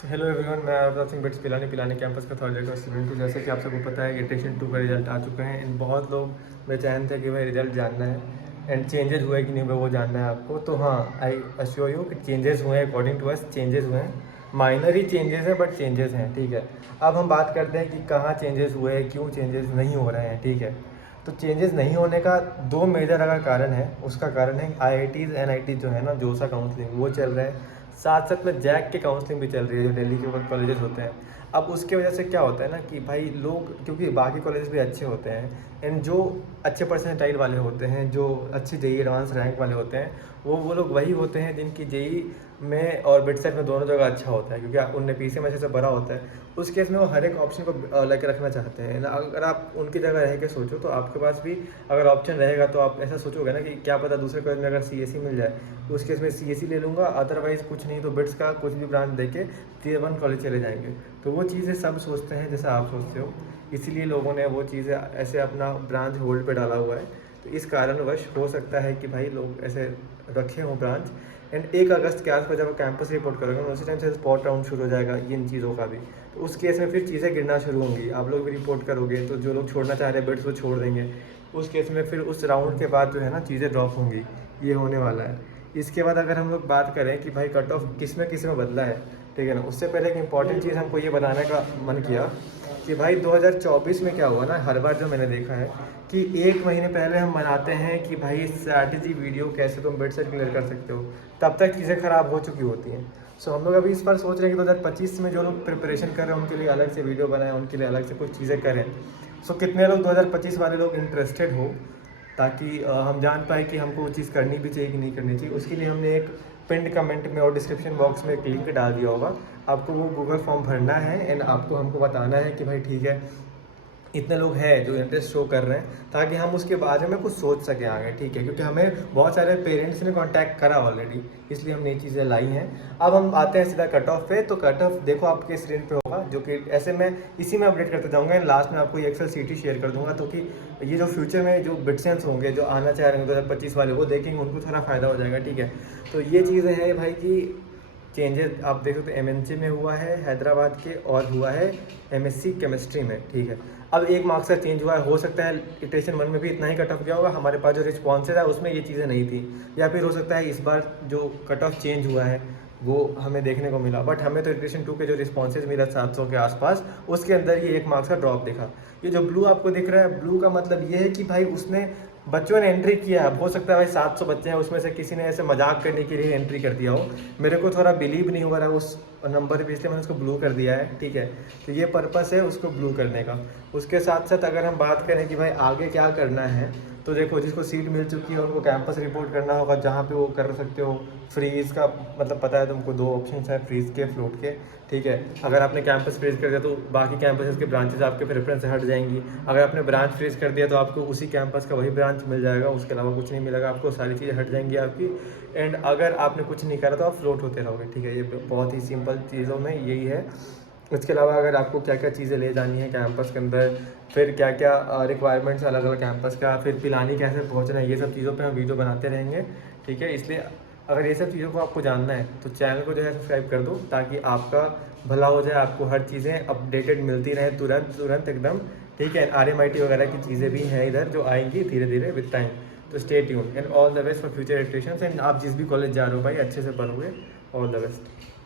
Hello everyone, मैं Avtar Singh bits Pilani campus का third year का स्टूडेंट हूँ। जैसे कि आप सबको पता है कि इटरेशन 2 का रिजल्ट आ चुका है एंड बहुत लोग बेचैन थे कि भाई रिजल्ट जानना है एंड चेंजेस हुए कि नहीं हुए वो जानना है आपको। तो हाँ, आई अश्योर यू कि चेंजेस हुए हैं। अकॉर्डिंग टू अस चेंजेस हुए हैं, माइनर ही चेंजेस हैं बट चेंजेस हैं। ठीक है, अब हम बात करते हैं कि कहाँ चेंजेस हुए हैं, क्यों चेंजेस नहीं हो रहे हैं। ठीक है, तो चेंजेस नहीं होने का दो मेजर अगर कारण है, उसका कारण है IITs NIT जो है ना, जोसा काउंसलिंग वो चल रहा है। साथ साथ में जैक की काउंसलिंग भी चल रही है जो दिल्ली के कॉलेजेस होते हैं। अब उसके वजह से क्या होता है ना कि भाई लोग, क्योंकि बाकी कॉलेज भी अच्छे होते हैं एंड जो अच्छे परसेंटाइल वाले होते हैं, जो अच्छे जेई एडवांस रैंक वाले होते हैं, वो लोग वही होते हैं जिनकी जेई में और बिट सेट में दोनों जगह अच्छा होता है, क्योंकि उनने पीसी में अच्छे से भरा होता है। उस केस में वो हर एक ऑप्शन को लेकर रखना चाहते हैं ना। अगर आप उनकी जगह रह के सोचो तो आपके पास भी अगर ऑप्शन रहेगा तो आप ऐसा सोचोगे ना कि क्या पता दूसरे कॉलेज में अगर CSE मिल जाए, उस केस में CSE ले लूँगा, अदरवाइज़ कुछ नहीं तो बिट्स का कुछ भी ब्रांच दे के Tier 1 कॉलेज चले जाएंगे। तो वो चीज़ें सब सोचते हैं जैसा आप सोचते हो, इसीलिए लोगों ने वो चीज़ें ऐसे अपना ब्रांच होल्ड पे डाला हुआ है। तो इस कारणवश हो सकता है कि भाई लोग ऐसे रखे हों ब्रांच। एंड 1 अगस्त के आसपास जब आप कैंपस रिपोर्ट करोगे उसी टाइम से स्पॉट राउंड शुरू हो जाएगा इन चीज़ों का भी। तो उस केस में फिर चीज़ें गिरना शुरू होंगी, आप लोग भी रिपोर्ट करोगे तो जो लोग छोड़ना चाह रहे हैं बिट्स वो छोड़ देंगे। उस केस में फिर उस राउंड के बाद जो है ना चीज़ें ड्रॉप होंगी, ये होने वाला है। इसके बाद अगर हम लोग बात करें कि भाई कट ऑफ किस में बदला है, ठीक है ना, उससे पहले एक इंपॉर्टेंट चीज़ हमको ये बताने का मन किया कि भाई 2024 में क्या हुआ ना, हर बार जो मैंने देखा है कि 1 महीने पहले हम बनाते हैं कि भाई स्ट्रैटेजी वीडियो कैसे तुम बिट सेट क्लियर कर सकते हो, तब तक चीज़ें ख़राब हो चुकी होती हैं। सो हम लोग अभी इस बार सोच रहे हैं कि 2025 में जो लोग प्रिपरेशन कर रहे हैं उनके लिए अलग से वीडियो बनाएं, उनके लिए अलग से कुछ चीज़ें करें। सो कितने लोग 2025 वाले लोग इंटरेस्टेड हो, ताकि हम जान पाए कि हमको वो चीज़ करनी भी चाहिए कि नहीं करनी चाहिए। उसके लिए हमने एक पिंड कमेंट में और डिस्क्रिप्शन बॉक्स में एक लिंक डाल दिया होगा, आपको वो गूगल फॉर्म भरना है एंड आपको हमको बताना है कि भाई ठीक है इतने लोग हैं जो इंटरेस्ट शो कर रहे हैं, ताकि हम उसके बारे में कुछ सोच सकें आगे। ठीक है, क्योंकि हमें बहुत सारे पेरेंट्स ने कांटेक्ट करा ऑलरेडी, इसलिए हमने ये चीज़ें लाई हैं। अब हम आते हैं सीधा कट ऑफ पे। तो कट ऑफ देखो आपके स्क्रीन पे होगा, जो कि ऐसे मैं इसी में अपडेट करते जाऊँगा। लास्ट में आपको ये एक्सेल सीटी शेयर कर दूँगा, तो कि ये जो फ्यूचर में जो बिटसेंस होंगे जो आना चाह रहे हैं 2025 वाले, वो देखेंगे, उनको थोड़ा फ़ायदा हो जाएगा। ठीक है, तो ये चीज़ें हैं भाई कि चेंजेस आप देख सकते हो MNC में हुआ है हैदराबाद के, और हुआ है MSc केमिस्ट्री में। ठीक है, अब 1 मार्क्स का चेंज हुआ है, हो सकता है इटरेशन 1 में भी इतना ही कट ऑफ गया होगा, हमारे पास जो रिस्पॉन्सेज है उसमें ये चीज़ें नहीं थी, या फिर हो सकता है इस बार जो कट ऑफ चेंज हुआ है वो हमें देखने को मिला। बट हमें तो इटरेशन 2 के जो रिस्पॉन्सेज मिला 700 के आसपास, उसके अंदर ये 1 मार्क्स का ड्रॉप दिखा। ये जो ब्लू आपको दिख रहा है, ब्लू का मतलब ये है कि भाई उसने बच्चों ने एंट्री किया है। हो सकता है भाई 700 बच्चे हैं, उसमें से किसी ने ऐसे मजाक करने के लिए एंट्री कर दिया हो। मेरे को थोड़ा बिलीव नहीं हो रहा है उस नंबर पे, इसलिए मैंने उसको ब्लू कर दिया है। ठीक है, तो ये पर्पस है उसको ब्लू करने का। उसके साथ साथ अगर हम बात करें कि भाई आगे क्या करना है, तो देखो जिसको सीट मिल चुकी है उनको कैंपस रिपोर्ट करना होगा, जहाँ पे वो कर सकते हो। फ्रीज़ का मतलब पता है तुमको, 2 ऑप्शन है फ्रीज़ के, फ्लोट के। ठीक है, अगर आपने कैंपस फ्रीज कर दिया तो बाकी कैंपसेस के ब्रांचेस आपके प्रेफरेंस से हट जाएंगी। अगर आपने ब्रांच फ्रीज कर दिया तो आपको उसी कैंपस का वही ब्रांच मिल जाएगा, उसके अलावा कुछ नहीं मिलेगा आपको, सारी चीज़ें हट जाएंगी आपकी। एंड अगर आपने कुछ नहीं करा तो आप फ्लोट होते रहोगे। ठीक है, ये बहुत ही सिंपल चीज़ों में यही है। इसके अलावा अगर आपको क्या क्या चीज़ें ले जानी है कैंपस के अंदर, फिर क्या क्या रिक्वायरमेंट्स अलग अलग कैंपस का, फिर पिलानी कैसे पहुंचना है, ये सब चीज़ों पे हम वीडियो बनाते रहेंगे। ठीक है, इसलिए अगर ये सब चीज़ों को आपको जानना है तो चैनल को जो है सब्सक्राइब कर दो, ताकि आपका भला हो जाए, आपको हर चीज़ें अपडेटेड मिलती रहें तुरंत तुरंत एकदम। ठीक है, RMIT वगैरह की चीज़ें भी हैं इधर जो आएंगी धीरे धीरे विद टाइम। तो stay tune and all the best for future iterations. And आप जिस भी कॉलेज जा रहे हो भाई अच्छे से पढ़ोगे। All the best.